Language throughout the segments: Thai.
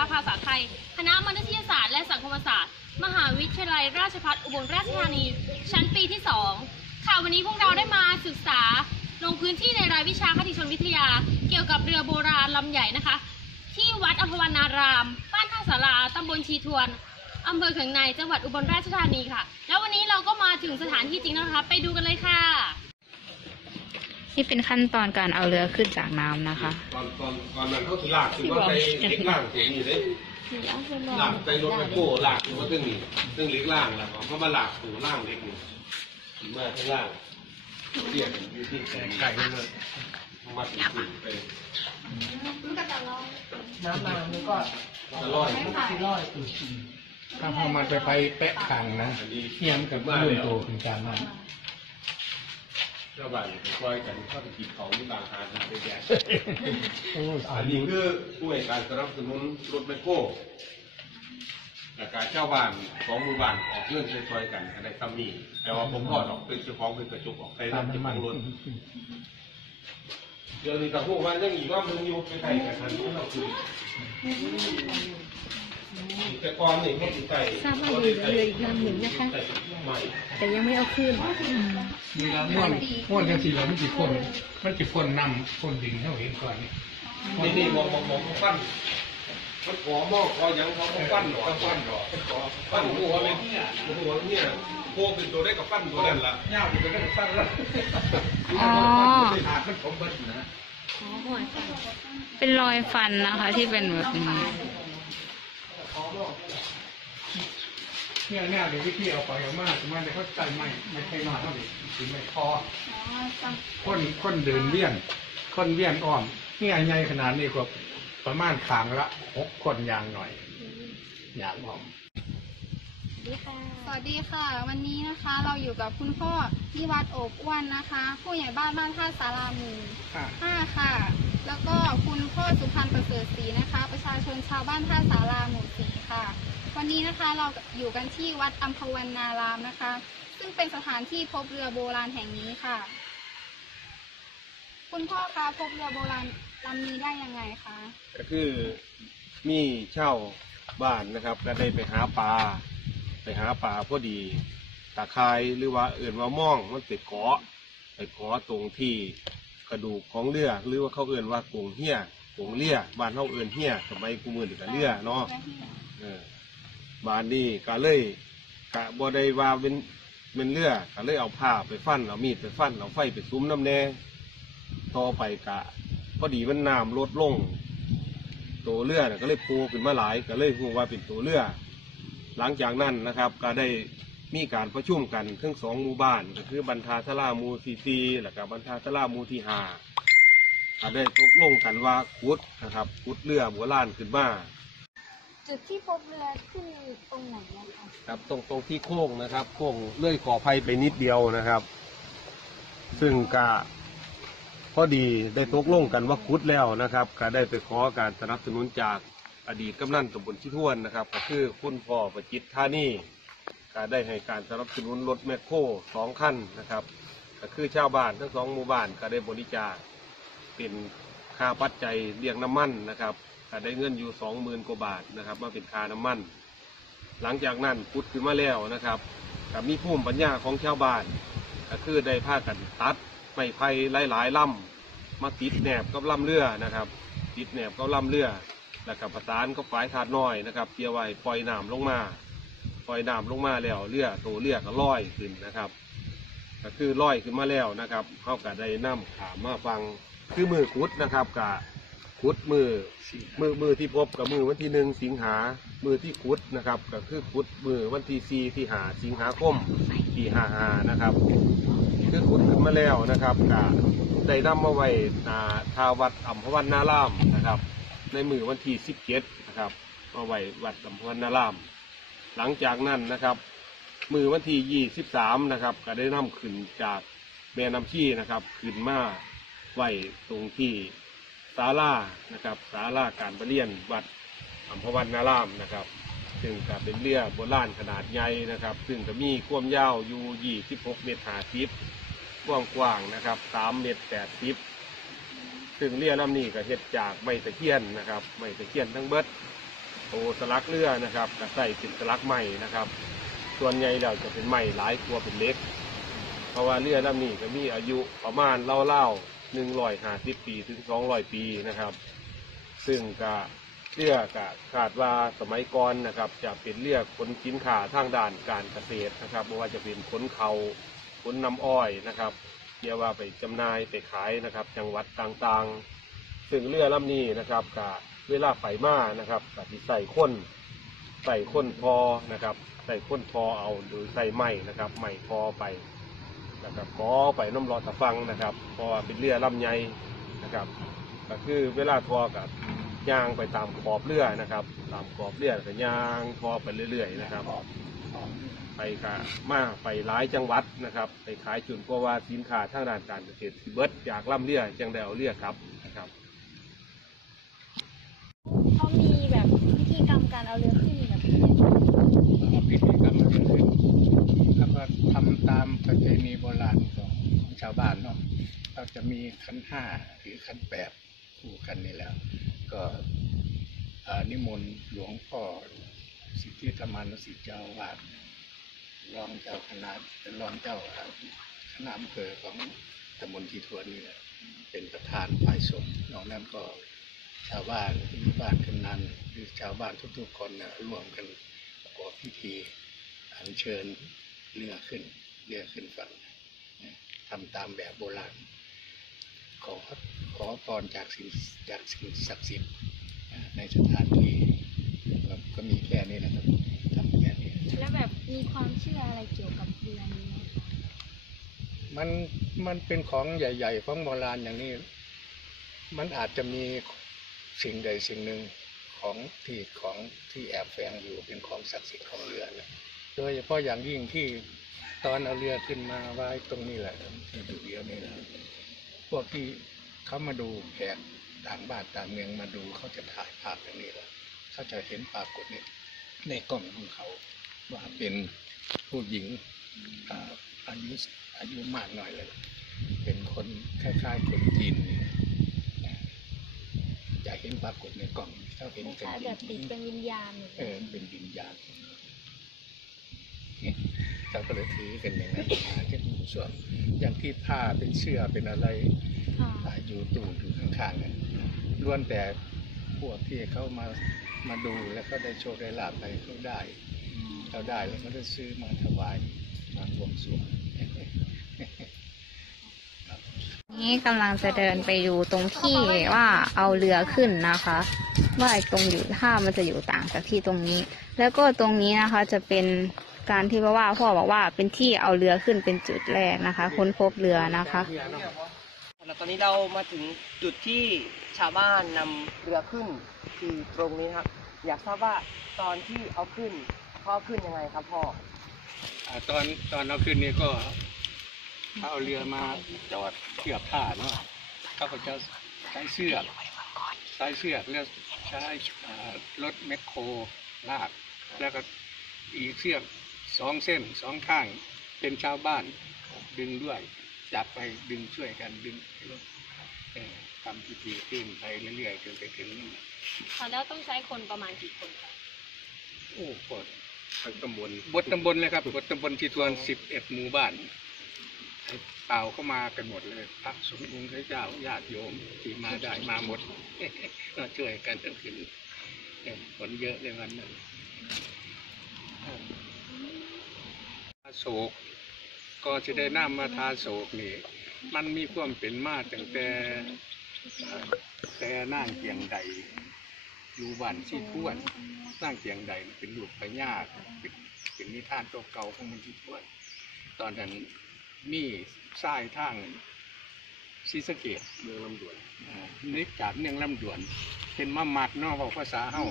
าภาษาไทยคณะมนุษยศาสตร์และสังคมศาสตร์มหาวิทยาลัยราชภัฏอุบลราชธานีชั้นปีที่2ค่ะวันนี้พวกเราได้มาศึกษาลงพื้นที่ในรายวิชาคติชนวิทยาเกี่ยวกับเรือโบราณลำใหญ่นะคะที่วัดอัมพวานารามบ้านท่าสาราตำบลชีทวนอำเภอเขืองในจังหวัดอุบลราชธานีค่ะแล้ววันนี้เราก็มาถึงสถานที่จริงแล้วนะคะไปดูกันเลยค่ะนี่เป็นขั้นตอนการเอาเรือขึ้นจากน้ำนะคะก่อนนั้นเขาถือลากถือว่าใส่เล็กล่างถึงนี่เลยลากใส่รถไปโก้ลากถือว่าตึ้งนี่ตึ้งเล็กล่างแล้วเขามาลากถือล่างเล็กนี่เมื่อข้างล่างเรียกอยู่ที่แสงไก่เลยมาถึงไปน้ำมันก็จะลอยถ้าพอมันไปแปะขังนะเทียมกับรุ่นโตเป็นการนั้นเจ้าบ้านคอยกันเข้าไปจีบเขาที่บางหาทางไปแย่อันนี้คือผู้ให้การสนับสนุนรถไมโครและการเจ้าบ้านของหมู่บ้านออกเรื่องช่วยกันในซัมมี่แต่ว่าผมก็ออกเป็นเจ้าของเป็นกระจุกออกใส่น้ำจิ้มรถเดี๋ยวนี้กับพวกว่ายังอีกว่ามึงอยู่ไปไต่กันทันที่เราคือแต่ก่อนนี่มันติดไต่ทราบว่ามีเรืออีกลำหนึ่งนะคะแต่ยังไม่เอาขึ้นมีแล้วม้วนกันสีแล้วมันกี่คนนำคนดิ่งเท่าเห็นก่อนนี่มองปั้นมันขอหม้อขอยังเขาปั้นหรอปั้นหัวเลยหัวเนี่ยโคเป็นตัวได้กับปั้นตัวนั่นละเงาเป็นตัวได้กับปั้นละมันผมเบิ้ลนะเป็นรอยฟันนะคะที่เป็นแบบนี้เนี่ยเดี๋ยวพี่เอาไปเอามาสมมติเขาใจไม่ใช่นอนเท่าไหร่ถึงไม่พอคนเดินเวียนอ้อมเนี่ยใหญ่ขนาดนี้กว่าประมาณขางละ6 คนอย่างหน่อยอย่างอ้อมสวัสดีค่ะวันนี้นะคะเราอยู่กับคุณพ่อนิวัฒน์โอบอ้วนนะคะผู้ใหญ่บ้านท่าสาราหมู่5ค่ะแล้วก็คุณพ่อสุพรรณประเสริฐศรีนะคะประชาชนชาวบ้านท่าสาราหมู่4ค่ะวันนี้นะคะเราอยู่กันที่วัดอัมพวันนารามนะคะซึ่งเป็นสถานที่พบเรือโบราณแห่งนี้ค่ะคุณพ่อคะพบเรือโบราณลำนี้ได้ยังไงคะก็คือมีเช่าบ้านนะครับก็ได้ไปหาปลาพอดีตะไคร้หรือว่าว่าม่องมันไปเกาะตรงที่กระดูกของเรือหรือว่าเขาว่ากงเหี้ยกงเลี่ยบ้านเขาเหี้ยสมัยกูมือหรือกับเรือเนาะบ้านนี้ก็เลยกะบ่ได้ว่าเป็นเรือก็เลยเอาผ้าไปฟันเอามีดไปฟันเอาไฟไปซุ้มน้ำแน่ต่อไปกะพอดีมันน้ำลดลงตัวเรือก็เลยโผล่ขึ้นมาหลายก็เลยพูดว่าเป็นตัวเรือหลังจากนั้นนะครับก็ได้มีการประชุมกันทั้ง2 หมู่บ้านก็คือบรรทาทลาหมู่4และกับบรรทาทลาหมู่ที่5ก็ได้ตกลงกันว่าขุดนะครับขุดเรือโบราณขึ้นมาจุดที่พบเรือขึ้นตรงไหนนะคะครับตรงที่โค้งนะครับโค้งเลื่อยขอไฟไปนิดเดียวนะครับซึ่งก็พอดีได้ตกลงกันว่าขุดแล้วนะครับก็ได้ไปขอการสนับสนุนจากอดีตกำนันตำบลชีทวนนะครับก็คือคุณพ่อประจิตท่านี่ก็ได้ให้การสนับสนุนรถแมคโคร2 คันนะครับก็คือชาวบ้านทั้ง2 หมู่บ้านก็ได้บริจาคเป็นค่าปัจจัยเลี้ยงน้ำมันนะครับก็ได้เงินอยู่20,000 กว่าบาทนะครับมาเป็นค่าน้ำมันหลังจากนั้นขุดขึ้นมาแล้วนะครับก็มีภูมิปัญญาของชาวบ้านก็คือได้พากันตัดไม้ไผ่หลายลำมาติดแหนบกับลำเรือนะครับติดแหนบกับลำเรือแล้วก็ประสานก็ฝายถาดน้อยนะครับเกี่ยวไว้ปล่อยน้ำลงมาแล้วเรือตัวเรือก็ลอยขึ้นนะครับก็คือลอยขึ้นมาแล้วนะครับเขาก็ได้นำขามมาฟังคือมือขุดนะครับกับขุดมือที่พบกับมือวันที่1 สิงหามือที่ขุดนะครับก็คือขุดมือวันที่4 ที่5 สิงหาคมปี55นะครับคือขุดขึ้นมาแล้วนะครับก็ได้นำมาไว้ทาวัดอัมพวันนารามนะครับในมือวันที่17นะครับมาไว้วัดอัมพวันนารามหลังจากนั้นนะครับมือวันที่23นะครับก็ได้นำขึ้นจากแม่น้ำชีนะครับขึ้นมาไว้ตรงที่ศาลานะครับศาลาการประเรียนวัดอัมพวันนารามนะครับซึ่งก็เป็นเรือโบราณขนาดใหญ่นะครับซึ่งก็มีความยาวอยู่26 เมตร 50กว้างนะครับ3 เมตร 80ซึ่งเรือลำนี้ก็เฮ็ดจากไม้ตะเคียนนะครับไม้ตะเคียนทั้งเบิด ตัวสลักเรือนะครับก็ใส่เป็นสลักใหม่นะครับส่วนใหญ่แล้วจะเป็นใหม่หลายตัวเป็นเล็กเพราะว่าเรือลำนี้ก็มีอายุประมาณเล่า150 ปีถึง200 ปีนะครับซึ่งก็เรือก็คาดว่าสมัยก่อนนะครับจะเป็นเรือขนสินค้าทางด้านการเกษตรนะครับไม่ว่าจะเป็นขนเขาขนน้ำอ้อยนะครับเกี่ยวว่าไปจำหน่ายไปขายนะครับจังหวัดต่างๆซึ่งเรือลำนี้นะครับก็เวลาไปมานะครับก็ที่ใส่ข้นทอนะครับใส่ข้นทอเอาหรือใส่ไม้นะครับไม้ทอไปนะครับก็ไปน้ำรอตะฟังนะครับเพราะว่าเป็นเรือลำใหญ่นะครับก็คือเวลาทอกับยางไปตามขอบเรือนะครับตามขอบเรือก็ยางทอไปเรื่อยๆนะครับไปค่ะมาไปหลายจังหวัดนะครับไปขายจุนเพราะว่าสินค้าทางด้านการเกษตรสิเบิดจากลำเรือจังได้เอาเรือครับนะครับ เขามีแบบพิธีกรรมการเอาเรือขึ้นแบบ พิธีกรรมอะไรขึ้นแล้วก็ทำตามประเพณีโบราณของชาวบ้านเนาะเราจะมีขันห้าหรือขันแปดคู่กันนี่แล้วก็นิมนต์หลวงพ่อสิทธิธรรมานุสิทธิเจ้าอาวาสรองเจ้าคณะเป็นรองเจ้าคณะอำเภอของตำบลทีทวนนี่แหละเป็นประธานฝ่ายสงฆ์นอกนั้นก็ชาวบ้านกำนันหรือชาวบ้านทุกๆคนนะร่วมกันประกอบพิธีอัญเชิญเรือขึ้นฝั่งทำตามแบบโบราณขอพรจากสิ่งศักดิ์สิทธิ์ในสถานที่ก็มีแค่นี้นะครับทำแค่นี้ แล้วแบบมีความเชื่ออะไรเกี่ยวกับเรือนี้ไหมคะ มันเป็นของใหญ่ๆของโบราณอย่างนี้มันอาจจะมีสิ่งใดสิ่งหนึ่งของที่แอบแฝงอยู่เป็นของศักดิ์สิทธิ์ของเรือนะโดยเฉพาะอย่างยิ่งที่ตอนเอาเรือขึ้นมาไว้ตรงนี้แหละที่อยู่เดียวนี่นะพวกที่เขามาดูแขกต่างบ้านต่างเมืองมาดูเขาจะถ่ายภาพอย่างนี้แหละเขาจะเห็นปรากฏในกล้องของเขาว่าเป็นผู้หญิงอายุมากหน่อยเลยเป็นคนคล้ายๆคนจีนนี่จะเห็นปรากฏในกล่องเขาเห็น คล้ายๆแบบติดเป็นวิญญาณ เป็นวิญญาณเขาก็เลยถือกันอย่างนั้นส่วนอย่างที่ผ้าเป็นเสื้อเป็นอะไรอยู่ตู้อยู่ข้างๆเนี่ยล้วนแต่พวกที่เขามาดูแล้วก็ได้โชคได้ลาภไปเขาได้แล้วก็ได้ซื้อมาถวายมาบวงสรวง นี้กำลังจะเดินไปดูตรงที่ว่าเอาเรือขึ้นนะคะว่าตรงอยู่ท่ามันจะอยู่ต่างจากที่ตรงนี้ แล้วก็ตรงนี้นะคะจะเป็นการที่ว่าพ่อบอกว่าเป็นที่เอาเรือขึ้นเป็นจุดแรกนะคะค้นพบเรือนะคะ แล้วตอนนี้เรามาถึงจุดที่ชาวบ้านนำเรือขึ้นคือตรงนี้ครับอยากทราบว่าตอนที่เอาขึ้นเขาเอาขึ้นยังไงครับพ่อ ตอนเอาขึ้นนี่ก็เขาเอาเรือมาจอดเชือกผ้าเนาะเขาก็จะใช้เชือกแล้วใช้รถแมคโครลากแล้วก็อีกเชือก2 เส้น 2 ข้างเป็นชาวบ้านดึงด้วยจับไปดึงช่วยกันดึงรถทำพิธีขึ้นไปเรื่อยๆจนไปถึงนี่ แล้วต้องใช้คนประมาณกี่คนคะ โอ้โหทั้งตำบลเลยครับบทตำบลที่ทวน11 หมู่บ้านเปล่าเข้ามากันหมดเลยพระสงฆ์องค์เจ้าญาติโยมที่มาได้มาหมด ก็ช่วยกันทั้งคืนผลเยอะเลยวันนั้นโศกก็จะได้น้ำมาทาโศกนี่มันมีความเป็นมาตั้งแต่นั่งเกียงใดอยู่บ้านที่ท้วนนั่งเกียงใดเป็นลูกพญาเป็นนิทานตัวเก่าของมันที่ท้วนตอนนั้นมีทรายทางศรีสะเกษเมืองลำดวนนึกจากเมืองลำดวนเป็นมะมักเนาะบอกภาษาเฮา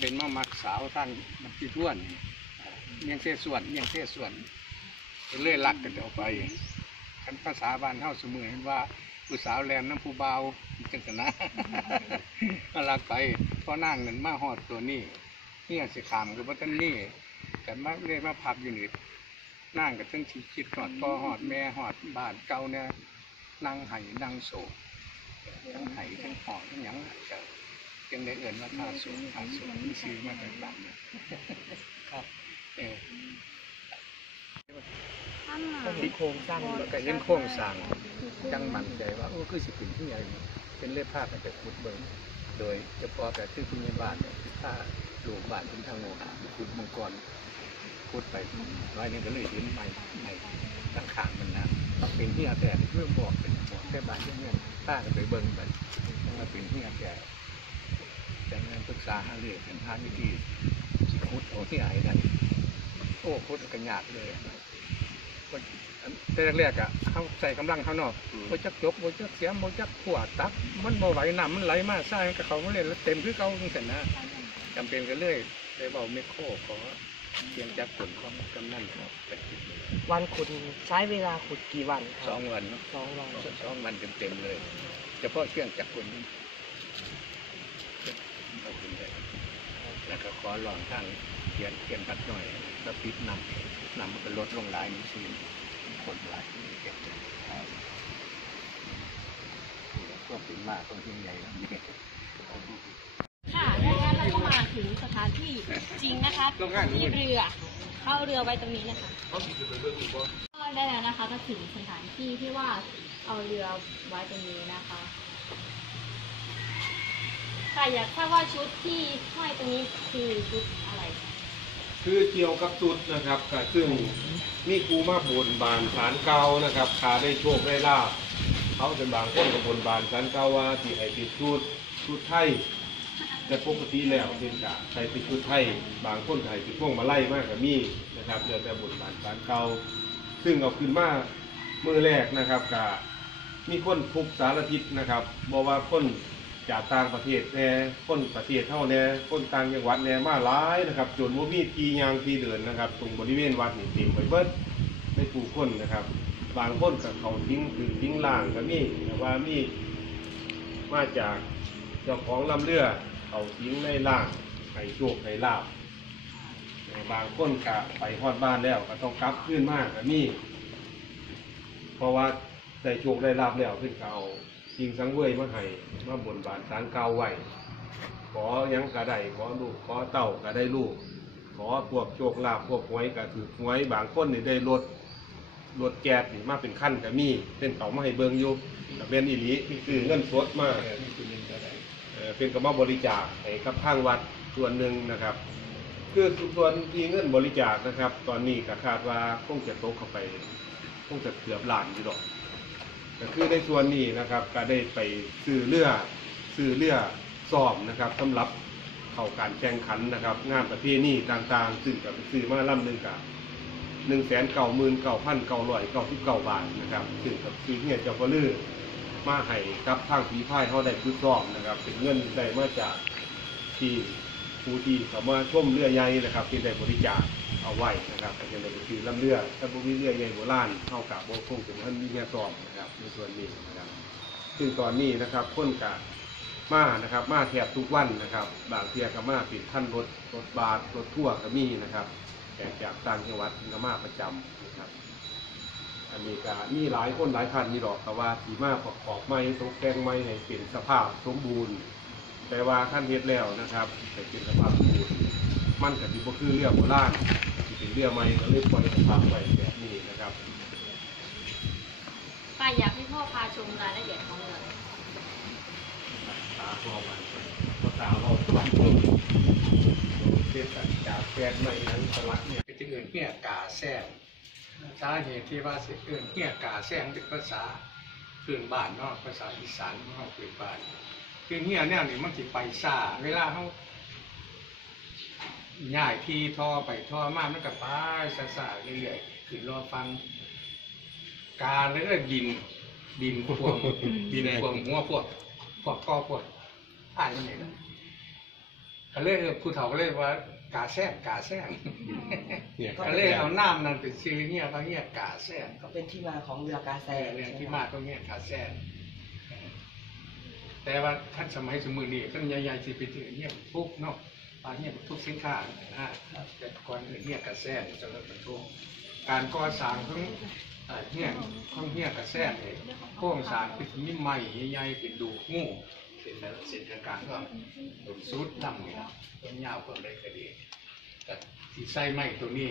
เป็นมะมักสาวทางมันที่ท้วนเมียงเทศส่วนเลื่อยลักกันออกไปคันภาษาบ้านเฮาเสมอเห็นว่าผู้สาวแลนน้ำผู้เบาจังกันนะ มาลักไปเพราะนั่งเงินมาหอดตัวนี้เนี่ยสิขามกับว่าท่านนี่กันมาเลยมาพับอยู่นี่นั่งกับทั้งชีคิดหอดพ่อหอดแม่หอดบ้านเก่าเนี่ยนั่งไห้นั่งโศกทั้งไห้ทั้งหอดทั้งหยังก็ จึงได้เอื่นว่าท่าสูงซื้อมาจากบ้านนะครับที่โครงสร้างก็เห็นโครงสร้างจังมั่นใจว่าคือสิเป็นที่ใหญ่เป็นเลือดผ้ากันไปขุดเบิ้งโดยเฉพาะแต่ที่ผู้ใหญ่บ้านเนี่ยถ้าลูกบ้านเป็นทางโมหะขุดมังกรขุดไปร้อยนึงก็เลยเห็นใหม่ตั้งขางมันนะเป็นที่อาแต่เรื่องบอกเป็นบอกแค่บ้านเรื่องเงี้ยป้ากันไปเบิ้งแบบมาเป็นที่อาแต่งานปรึกษาหารือเป็นทางวิธีขุดโอ้ที่ไหนได้โอ้ขุดกันยากเลยแต่แรกๆเขาใส่กำลังเขานอกโมจักจบโมจักเสียโมจักขวดตักมันโมไหวน้ำมันไหลมาใช่กับเขาเล่นแล้วเต็มคือเขาเสร็จนะจำเป็นกันเลยได้บอกเมโครขอเตรียมจักรผลของกำนันครับวันขุดใช้เวลาขุดกี่วันค 2 รับ วัน2 วันเต็มเลยเฉพาะเครื่องจักรผลเอาขึ้นได้แล้วก็ขอลองทางเขียนพัดหน่อยแล้วปิดนำมันก็ลดลงหลายนิดนึงคนหลายเก็บก็เป็นมากคนที่ใหญ่แล้วค่ะดังนั้นเราก็มาถึงสถานที่จริงนะคะที่เรือเข้าเรือไว้ตรงนี้นะคะก็ได้แล้วนะคะก็ถึงสถานที่ที่ว่าเอาเรือไว้ตรงนี้นะคะค่ะอยากทราบว่าชุดที่ห้อยตรงนี้คือชุดอะไรคือเกี่ยวกับจุดนะครับก็ซึ่งมีครูมาบนบานศาลเก่านะครับขาได้โชคได้ลาภเขาเป็นบางคนกับบนบานศาลเก่าว่าที่ให้ติดชุดไทยแต่ปกติแล้วเป็นกะใส่ติดชุดไทยบางคนให้ติดพวงมาไล่มากกับมีนะครับเดี๋ยวแต่บนบานศาลเก่าซึ่งเอาขึ้นมามือแรกนะครับกะมีคนทุกสารทิศนะครับบอกว่าคนจากต่างประเทศแน่คนประเทศเท่าแน่คนต่างจังหวัดแน่มาหลายนะครับจนว่ามีทียางทีเดินนะครับตรงบริเวณวัดนี่เต็มไปเบิดในผู้คนนะครับบางคนกับเขาทิ้งล่างก็มีแต่ว่ามีมาจากเจ้าของลำเรือเขาทิ้งในล่างให้โชคให้ลาบบางคนกะไปฮอดบ้านแล้วก็ต้องกลับขึ้นมากก็มีเพราะว่าได้โชคได้ลาบแล้วขึ้นเก่าจริงสังเวยมาให้มาบนบานศาลเก่าไว้ขอยังกระไดขอลูกขอเต่ากระได้ลูกขอพวกโชคลาภพวกหวยกระถือหวยบางคนนี่ได้รถแก๊สนี่มาเป็นขั้นก็มีเป็นเต่ามาให้เบิงอยู่กับเป็นอิริคือเงินสดมาเป็นกระมาบริจาคให้กับทางวัดส่วนหนึ่งนะครับคือส่วนที่เงินบริจาคนะครับ ตอนนี้ก็คาดว่าคงจะตกเข้าไปคงจะเกือบล้านอยู่ดอกก็คือในส่วนนี้นะครับก็ได้ไปซื้อเรือซ้อมนะครับสำหรับเข้าการแข่งขันนะครับงานประเพณีต่างๆซึ่งก็ไปซื้อมาลำหนึ่งกับ199,999 บาทนะครับซึ่งกับซื้อเนี่ยเจ้าพ่อลือมาให้กับทางผีพายเขาได้ซื้อซ้อมนะครับเป็นเงินได้มาจากที่ผู้ที่เขามาชมเรือใหญ่นะครับที่ได้บริจาคเอาไว้นะครับก็จะได้ไปซื้อลำเรือถ้าบุรีเรือใหญ่โบราณเท่ากับโบคงถึงท่านมีแม่ซ้อมนะครับในส่วนนี้นะครับซึ่งตอนนี้นะครับคนกะมานะครับมาแทบทุกวันนะครับบางเที่ยก็มาปิดท่านรถบาสรถทั่วก็มีนะครับแต่จากต่างจังหวัดก็มาประจำนะครับอันนี้ก็มีหลายคนหลายคันมีดอกแต่ว่าสีมาประกอบไม้ตกแต่งไม้ให้เป็นสภาพสมบูรณ์แต่ว่าขั้นเฮ็ดแล้วนะครับให้เป็นสภาพสมบูรณ์มันก็สิบ่คือเรือโบราณที่เป็นเรือไม้ก็เลยปล่อยสภาพไว้แบบนี้นะครับป้าอยากให้พ่อพาชมรายละเอียดของเรือตาพอมันก็ตาเราฝันเพิ่มเกิดจากแกนไม้นั้นสลักเนี่ยที่อื่นเหี้ยกาแซงสาเหตุที่ว่าสิอื่นเหี้ยกาแซงเป็นภาษาพื้นบ้านเนาะภาษาอีสานเนาะพื้นบ้านคือเหี้ยเนี่ยนี่มันสิไปซ่าเวลาเขาย้ายที่ท่อไปท่อมามันก็ไปซ่าๆเรื่อยๆขึ้นรอฟังกาแล้วก็ดินพวงหัวพวกก้อพวกอ่านมันเองเขาเรียกผู้เฒ่าเขาเรียกว่ากาแซงก็เลยเอาน้ำนั่นเป็นชื่อเนี่ยเขาเนี่ยกาแซงก็เป็นที่มาของเรือกาแซงเรื่องที่มาตรงนี้กาแซงแต่ว่าท่านสมัยสมัยนี้ท่านใหญ่ๆสิไปถือเนี่ยทุกเนาะตอนนี้ทุกสินค้าแต่ก่อนอื่นเนี่ยกาแซงจะเริ่มเป็นทุกการก่อสร้างของเนี่ยกาแซงโครงสร้างเป็นหินใหม่ใหญ่ๆเป็นดูงู เส้นกลางก็ตรงซูดน้ำนี่นะต้นยาวก็ได้ก็ดีแต่ที่ใส่ไม้ตัวนี้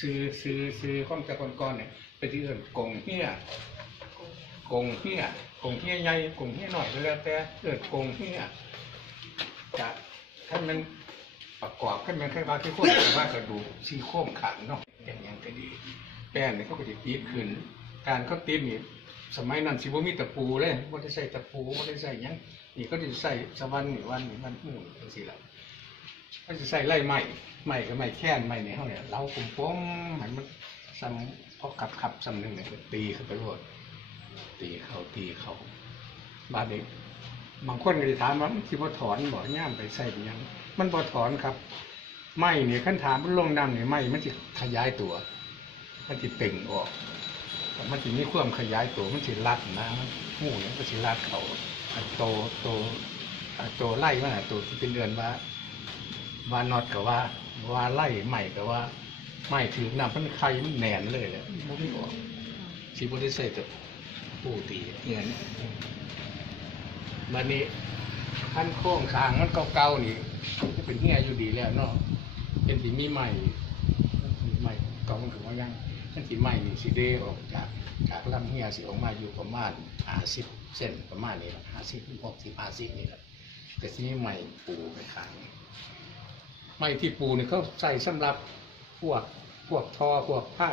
ซื้อข้องจากก้อนเนี่ยไปที่อื่นกงเหี้ยใหญ่กงเหี้ยหน่อยก็แล้วแต่กงเหี้ยจะให้มันประกอบให้มันคล้ายๆที่คนว่ากระดูกซี่โครงขันเนาะอย่างก็ดีแป้นเนี่ยเขาก็จะตีขึ้นการเขาตีนี่สมัยนั้นสิบ่มีตะปูเลยบ่ได้ใส่ตะปูบ่ได้ใส่หยังนี่ก็จะใส่สวรรค์นี่วันนี่มันหูจังซี่ล่ะก็จะใส่ไล่ไม้ก็ไม้แค้นไม้ในเฮาเนี่ยเราปมๆให้มันซ้ำพอขับซ้ำนึงเนี่ยตีเข้าไปโลดตีเข้าบาดนี้บางคนก็สิถามว่ามันสิบ่ถอนบ่ย่ามไปใส่เป็นหยังมันบ่ถอนครับไม้นี่คันถามมันลงน้ำนี่ไม้มันสิขยายตัวมันสิเป่งออกมันจะมีความขยายตัวมันสิรัดนะหูเนี่ยมันสิรัดเขาโตไล่ว่าตัวที่เป็นเดือนว่านอดกับว่าไล่ใหม่กับว่าไม่ถือน้ำมันไข่มันแหนนเลยแหละมันไม่ออกสิบได้ใส่แต่ปูตีเงินวันนี้ขั้นโค้งคางมันเก่าๆนี่จะเป็นเหี้ยอยู่ดีแล้วเนาะเป็นสีมีใหม่เก่ามันถือว่ายังนั่นสีใหม่นี่สีเดออกจากลำเหี้ยสีออกมาอยู่ประมาณ50 เส้นประมาณนี้แหละ50 นี่แหละแต่ทีนี้ใหม่ปูไปขางไม้ที่ปูเนี่ยเขาใส่สำหรับพวกทอพวกผ้า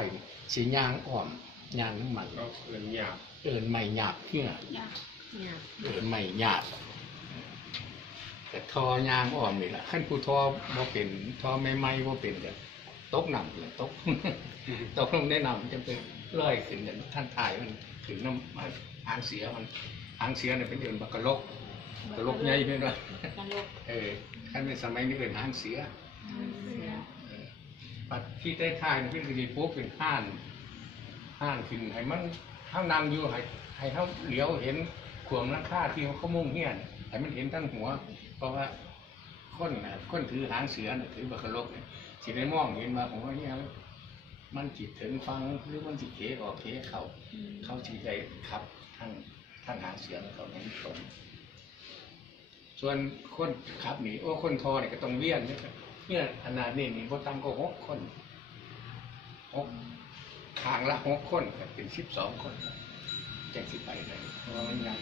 สียางอ่อมยางน้ำมันเอิญไม้หยาบเพื่อเอิญไม้หยาบแต่ทอยางอ่อมนี่แหละขั้นผู้ทอบ่เป็นทอไม้บ่เป็นแต่ตกหนำเลยตกลงได้นำจะเป็นลอยขึ้นอย่างท่านถ่ายมันถึงน้ำหางเสียเนี่ยเป็นเอิญบักกะลกใหญ่เพื่อนว่าขั้นเป็นสมัยนี้เป็นหางเสียปัดที่ได้ถ่ายขึ้นดีปุ๊บเป็นห้านขึ้นให้มันเขานางอยู่ให้เขาเหลียวเห็นขวงราคาที่เขามุ่งเหี้ยนให้มันเห็นทั้งหัวเพราะว่าคนถือหางเสือถือบักกะลกเนี่ยสิได้มองเห็นว่าของว่าเนี่ยมันจิตถึงฟังหรือมันจิตเขออกเขเขาจิตใจขับทั้งหางเสือเขาเห็นตรงส่วนคนขับนี่คนทอเนี่ยก็ต้องเวียนเนี่ยขนาดนี้นี่พอตั้งก็6 คนทางละ6 คนเป็น12 คนแจ้งสิไปเลยเพราะว่ามันยัง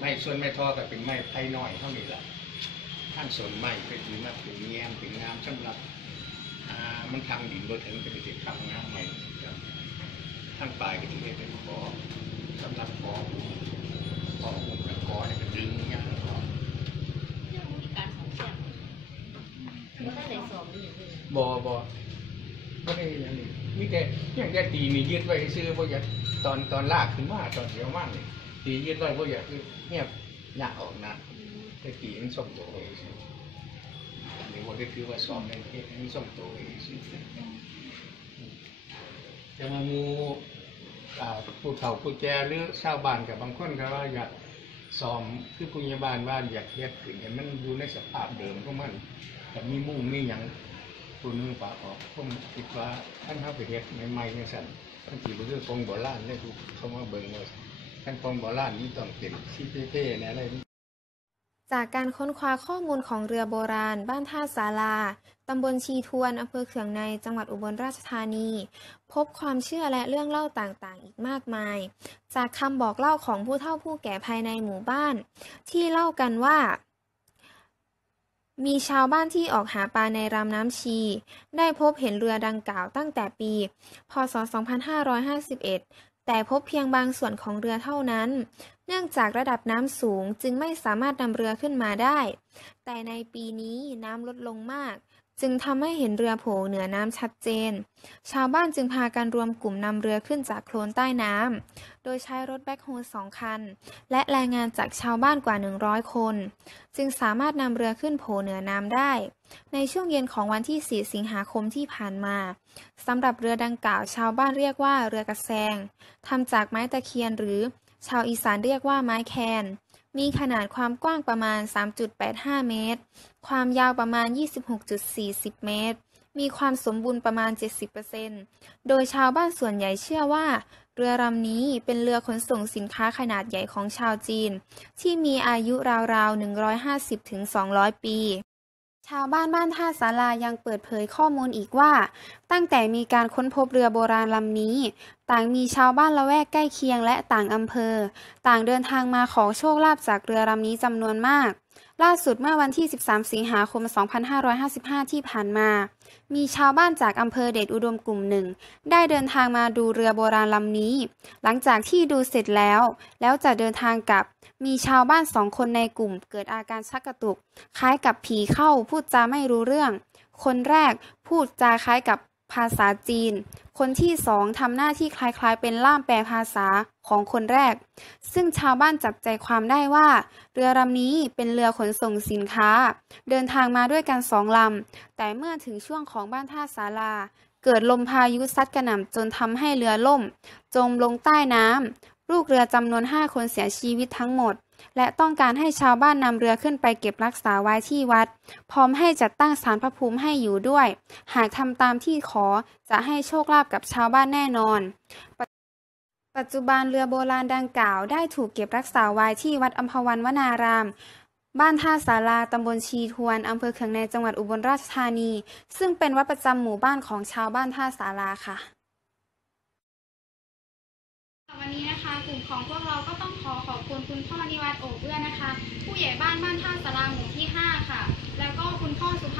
ไม่ส่วนไม่ทอแต่เป็นไม้ไผ่น้อยเท่านี้แหละท่านส่วนไม้ก็คือมาเป็นแง้มเป็นงามสำหรับมันทางดินโดยถึงเป็นติดทางงามใหม่ท่านปลายก็จะเป็นขอสำหรับขอหุ่นกับขอเนี่ยเป็นดึงงานขอบ่ได้อย่างนี้มีแต่อย่างแค่ตีนี่ยืดไว้ซื้อเพราะอยากตอนลากขึ้นมาตอนเดียวมากเลยตียืดไว้เพราะอยากคือเงียบหนักออกนะแต่ตีมันส่งตัวเองหรือว่าได้คือว่าซ้อมในเทศมันส่งตัวเองจะมามูผู้เฒ่าผู้แก่หรือชาวบ้านกับบางคนก็ว่าอยากซ้อมคือผู้ใหญ่บ้านว่าอยากเฮ็ดขึ้นให้มันอยู่ในสภาพเดิมของมันแต่มีมุ่งมีอย่างตัวนึงฝากออกผมคิดว่าท่านเข้าไปเฮ็ดใหม่ๆในสั่นท่านถือเป็นเรื่องของโบราณได้ทุกเขามาเบิ่งว่าท่านของโบราณนี้ต้องเป็นซีเป้ๆอะไรจากการค้นคว้าข้อมูลของเรือโบราณบ้านท่าศาลาตำบลชีทวนอำเภอเขืองในจังหวัดอุบลราชธานีพบความเชื่อและเรื่องเล่าต่างๆอีกมากมายจากคำบอกเล่าของผู้เฒ่าผู้แก่ภายในหมู่บ้านที่เล่ากันว่ามีชาวบ้านที่ออกหาปลาในลำน้ำชีได้พบเห็นเรือดังกล่าวตั้งแต่ปีพ.ศ. 2551แต่พบเพียงบางส่วนของเรือเท่านั้นเนื่องจากระดับน้ำสูงจึงไม่สามารถนำเรือขึ้นมาได้แต่ในปีนี้น้ำลดลงมากจึงทำให้เห็นเรือโผล่เหนือน้ำชัดเจนชาวบ้านจึงพากันรวมกลุ่มนำเรือขึ้นจากโคลนใต้น้ำโดยใช้รถแบ็คโฮล2 คันและแรงงานจากชาวบ้านกว่า100 คนจึงสามารถนำเรือขึ้นโผล่เหนือน้ำได้ในช่วงเย็นของวันที่ 4 สิงหาคมที่ผ่านมาสำหรับเรือดังกล่าวชาวบ้านเรียกว่าเรือกระแซงทำจากไม้ตะเคียนหรือชาวอีสานเรียกว่าไม้แคนมีขนาดความกว้างประมาณ 3.85 เมตรความยาวประมาณ 26.40 เมตร มีความสมบูรณ์ประมาณ 70% โดยชาวบ้านส่วนใหญ่เชื่อว่าเรือลำนี้เป็นเรือขนส่งสินค้าขนาดใหญ่ของชาวจีนที่มีอายุราวๆ 150-200 ปีชาวบ้านท่าศาลายังเปิดเผยข้อมูลอีกว่าตั้งแต่มีการค้นพบเรือโบราณลำนี้ต่างมีชาวบ้านละแวกใกล้เคียงและต่างอำเภอต่างเดินทางมาขอโชคลาภจากเรือลำนี้จำนวนมากล่าสุดเมื่อวันที่ 13 สิงหาคม 2555 ที่ผ่านมามีชาวบ้านจากอำเภอเดชอุดมกลุ่มหนึ่งได้เดินทางมาดูเรือโบราณลำนี้หลังจากที่ดูเสร็จแล้วจะเดินทางกลับมีชาวบ้าน2 คนในกลุ่มเกิดอาการชักกระตุกคล้ายกับผีเข้าพูดจาไม่รู้เรื่องคนแรกพูดจาคล้ายกับภาษาจีนคนที่2ทำหน้าที่คล้ายๆเป็นล่ามแปลภาษาของคนแรกซึ่งชาวบ้านจับใจความได้ว่าเรือลำนี้เป็นเรือขนส่งสินค้าเดินทางมาด้วยกัน2 ลำแต่เมื่อถึงช่วงของบ้านท่าศาลาเกิดลมพายุซัดกระหน่ำจนทำให้เรือล่มจมลงใต้น้ำลูกเรือจำนวน5 คนเสียชีวิตทั้งหมดและต้องการให้ชาวบ้านนำเรือขึ้นไปเก็บรักษาไว้ที่วัดพร้อมให้จัดตั้งศาลพระภูมิให้อยู่ด้วยหากทำตามที่ขอจะให้โชคลาภกับชาวบ้านแน่นอนปัจจุบันเรือโบราณดังกล่าวได้ถูกเก็บรักษาไว้ที่วัดอัมพวันวนารามบ้านท่าศาลาตำบลชีทวนอำเภอเขืองในจังหวัดอุบลราชธานีซึ่งเป็นวัดประจำหมู่บ้านของชาวบ้านท่าศาลาค่ะวันนี้นะคะกลุ่มของพวกเราก็ต้องขอบคุณคุณพ่อนิวัฒน์โอบเอื้อนะคะผู้ใหญ่บ้านท่าศาลาหมู่ที่ 5 ค่ะแล้วก็คุณพ่อสุภ